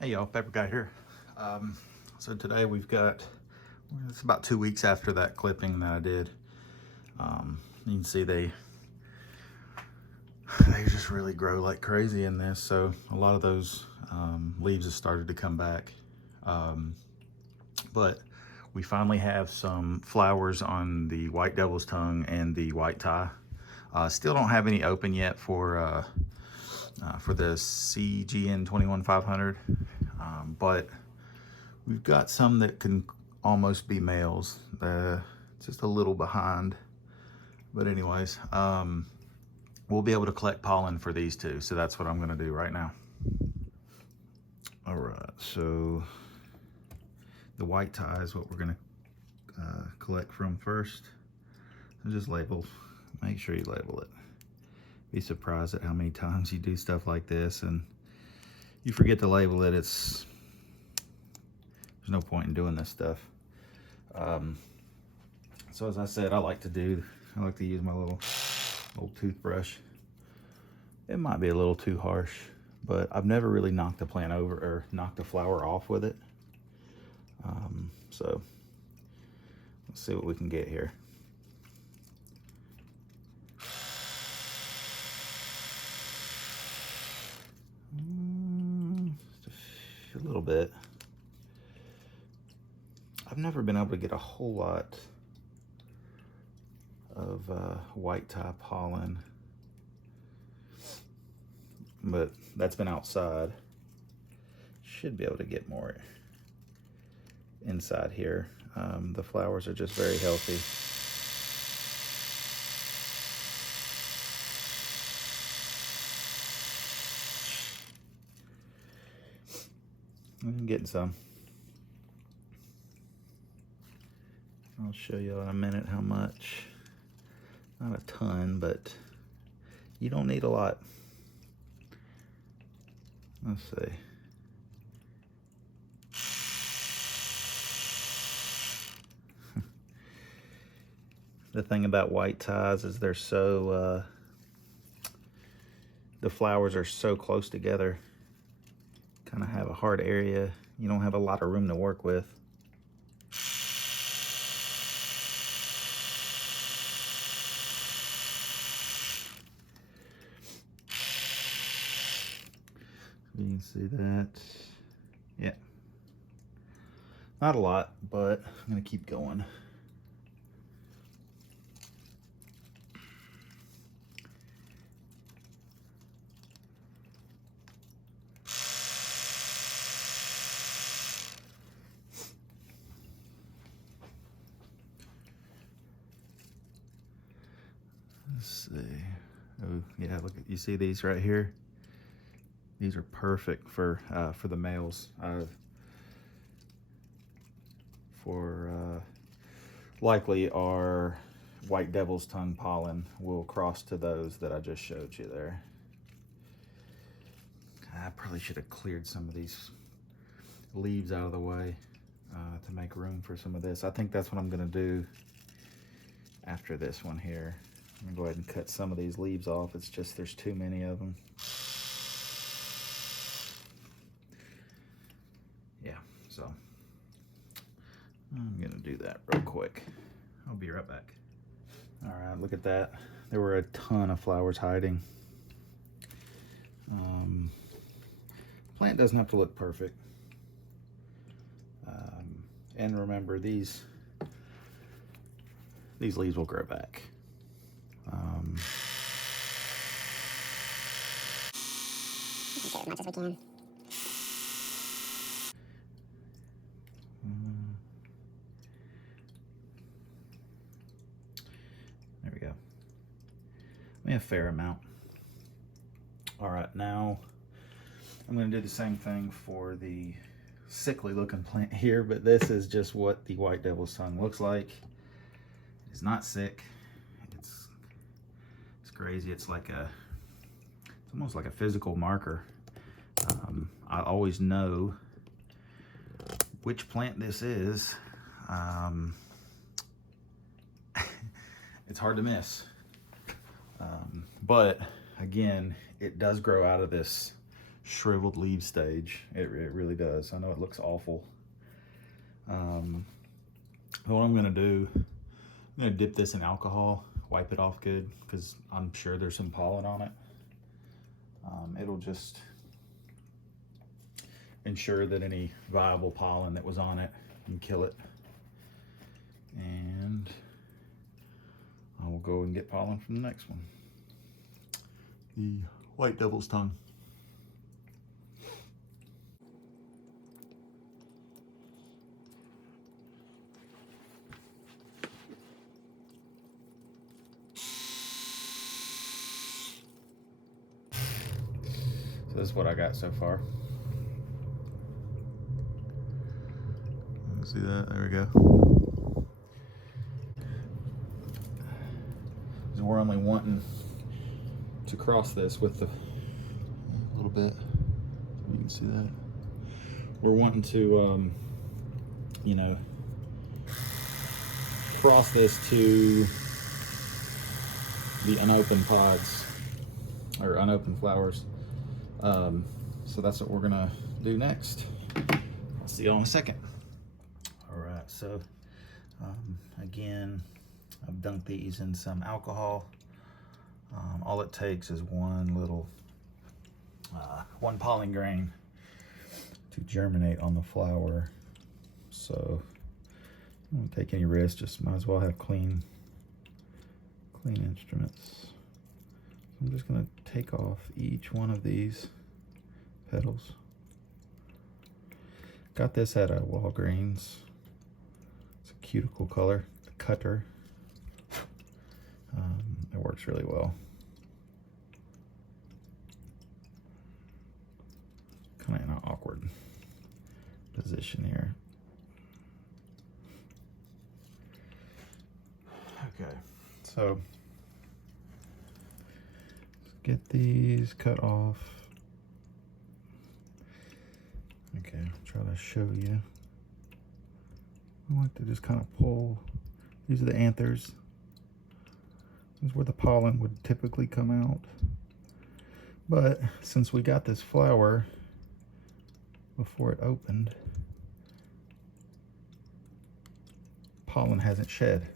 Hey y'all, Pepper Guy here. So today it's about 2 weeks after that clipping that I did. You can see they just really grow like crazy in this. So a lot of those leaves have started to come back. But we finally have some flowers on the white devil's tongue and the white tie. Still don't have any open yet for the CGN 21500, but we've got some that can almost be males. Just a little behind, but anyways, we'll be able to collect pollen for these two. So that's what I'm gonna do right now. All right, so the white tie is what we're gonna collect from first. So just make sure you label it. Be surprised at how many times you do stuff like this and you forget to label it. There's no point in doing this stuff. So as I said, I like to use my little toothbrush. It might be a little too harsh, but I've never really knocked the plant over or knocked the flower off with it. So let's see what we can get here. Just a little bit. I've never been able to get a whole lot of white tie pollen, but that's been outside. Should be able to get more inside here. The flowers are just very healthy. I'm getting some. I'll show you in a minute how much. Not a ton, but you don't need a lot. Let's see. The thing about white ties is they're so, the flowers are so close together. Kind of have a hard area. You don't have a lot of room to work with. You can see that. Yeah. Not a lot, but I'm gonna keep going. Let's see. Oh yeah, look at, you see these right here? These are perfect for the males. Likely our white devil's tongue pollen will cross to those that I just showed you there. I probably should have cleared some of these leaves out of the way to make room for some of this. I think that's what I'm gonna do after this one here. I'm gonna go ahead and cut some of these leaves off. It's just there's too many of them. Yeah, so I'm gonna do that real quick. I'll be right back. All right, look at that. There were a ton of flowers hiding. Plant doesn't have to look perfect. And remember, these leaves will grow back. Get as much as we can. There we go. We have a fair amount. All right, now I'm going to do the same thing for the sickly looking plant here, but this is just what the white devil's tongue looks like. It's not sick. It's crazy. It's almost like a physical marker. I always know which plant this is. It's hard to miss. But again, it does grow out of this shriveled leaf stage. It really does. I know it looks awful. What I'm gonna do, I'm gonna dip this in alcohol, wipe it off good, because I'm sure there's some pollen on it. It'll just ensure that any viable pollen that was on it and kill it. And I will go and get pollen from the next one. The white devil's tongue. So this is what I got so far. See that? There we go. So we're only wanting to cross this with the a little bit. You can see that. We're wanting to, you know, cross this to the unopened pods or unopened flowers. So that's what we're gonna do next. I'll see you all in a second. All right, so again, I've dunked these in some alcohol. All it takes is one little, one pollen grain to germinate on the flower. So I don't take any risks, just might as well have clean instruments. I'm just gonna take off each one of these petals. Got this at a Walgreens. It's a cuticle color, the cutter. It works really well. Kind of in an awkward position here. Okay, so let's get these cut off. Okay, I'll try to show you. I like to just kind of pull. These are the anthers. This is where the pollen would typically come out. But since we got this flower before it opened, pollen hasn't shed,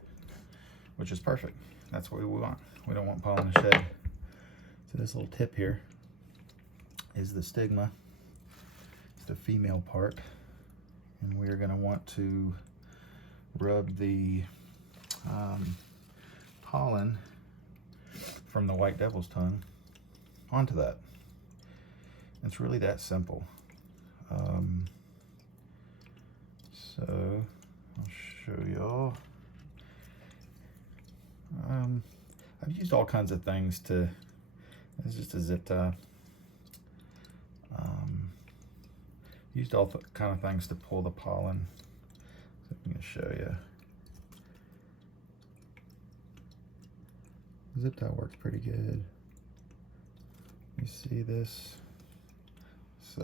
which is perfect. That's what we want. We don't want pollen to shed. So this little tip here is the stigma. It's the female part. And we're gonna want to rub the pollen from the white devil's tongue onto that. It's really that simple. So I'll show y'all. I've used all kinds of things to, it's just a zip tie. Used all kind of things to pull the pollen. So I'm gonna show you. Zip tie works pretty good. You see this? See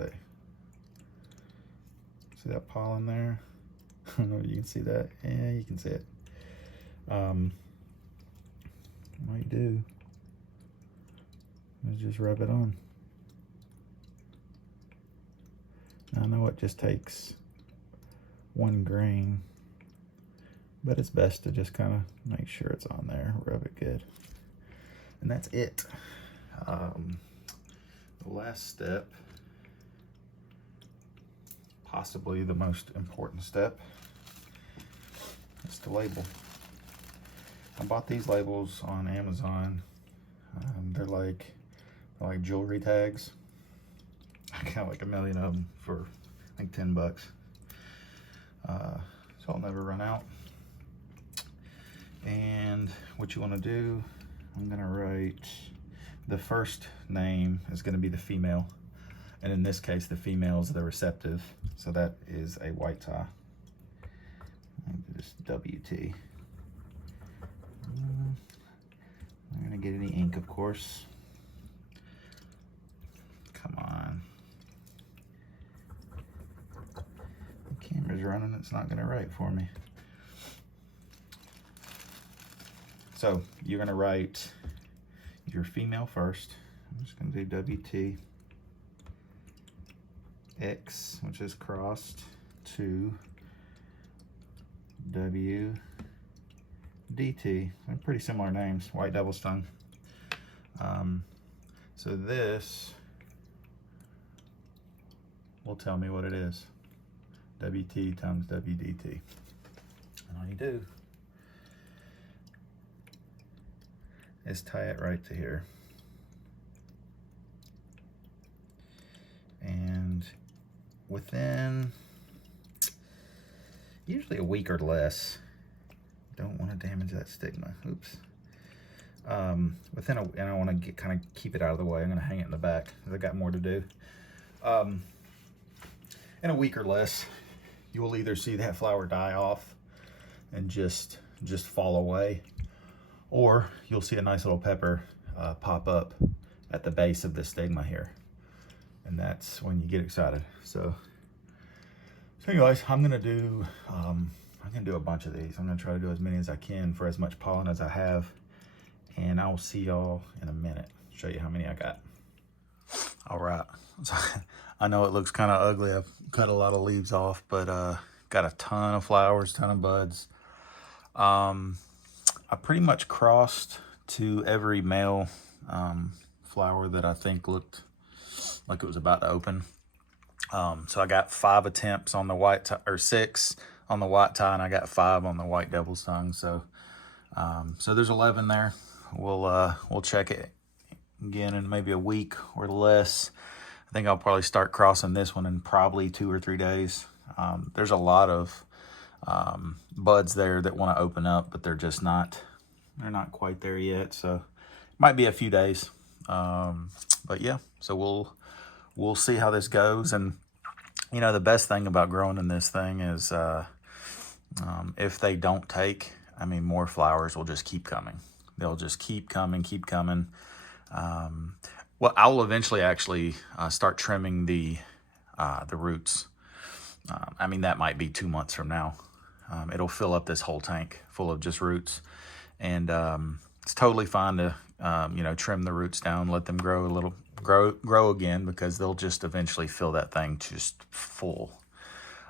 that pollen there? I don't know if you can see that. Yeah, you can see it. What you do is just rub it on. I know it just takes one grain, but it's best to just kind of make sure it's on there, rub it good. And that's it. The last step, possibly the most important step, is to label. I bought these labels on Amazon. They're like jewelry tags. I got like 1 million of them for I think 10 bucks. So I'll never run out. And what you want to do, I'm gonna write, the first name is gonna be the female. And in this case, the female is the receptive. So that is a white tie. Just WT. I'm gonna get any ink, of course. Come on. The camera's running, it's not gonna write for me. So you're gonna write your female first. I'm just gonna do WT. X, which is crossed, to W, DT. They're pretty similar names, white devil's tongue. So this will tell me what it is. WT times WDT. And all you do is tie it right to here. And within usually a week or less, don't want to damage that stigma. Oops. And I want to kind of keep it out of the way. I'm going to hang it in the back because I got more to do. In a week or less, you will either see that flower die off and just fall away, or you'll see a nice little pepper pop up at the base of the stigma here, and that's when you get excited. So anyways, I'm gonna do a bunch of these. I'm gonna try to do as many as I can for as much pollen as I have, and I will see y'all in a minute. Show you how many I got. All right. I know it looks kind of ugly. I've cut a lot of leaves off, but got a ton of flowers, ton of buds. I pretty much crossed to every male flower that I think looked like it was about to open. So I got 5 attempts on the white tie, or 6 on the white tie, and I got 5 on the white devil's tongue. So so there's 11 there. We'll check it again in maybe a week or less. I think I'll probably start crossing this one in probably 2 or 3 days. There's a lot of buds there that want to open up, but they're not quite there yet. So might be a few days. But yeah, so we'll see how this goes. And you know, the best thing about growing in this thing is if they don't take, I mean, more flowers will just keep coming. They'll just keep coming. Well, I'll eventually actually start trimming the roots. I mean, that might be 2 months from now. It'll fill up this whole tank full of just roots, and it's totally fine to you know, trim the roots down, let them grow a little, grow again, because they'll just eventually fill that thing just full.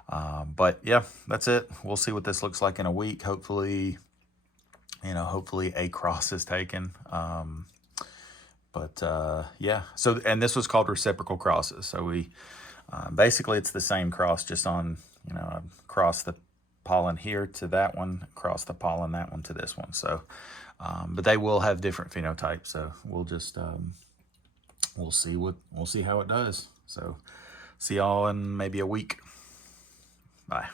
But yeah, that's it. We'll see what this looks like in a week. Hopefully, you know, hopefully a cross is taken. Yeah, so, and this was called reciprocal crosses. So we, basically it's the same cross, just on, you know, cross the pollen here to that one, cross the pollen that one to this one. So, but they will have different phenotypes. So we'll just, we'll see how it does. So see y'all in maybe a week. Bye.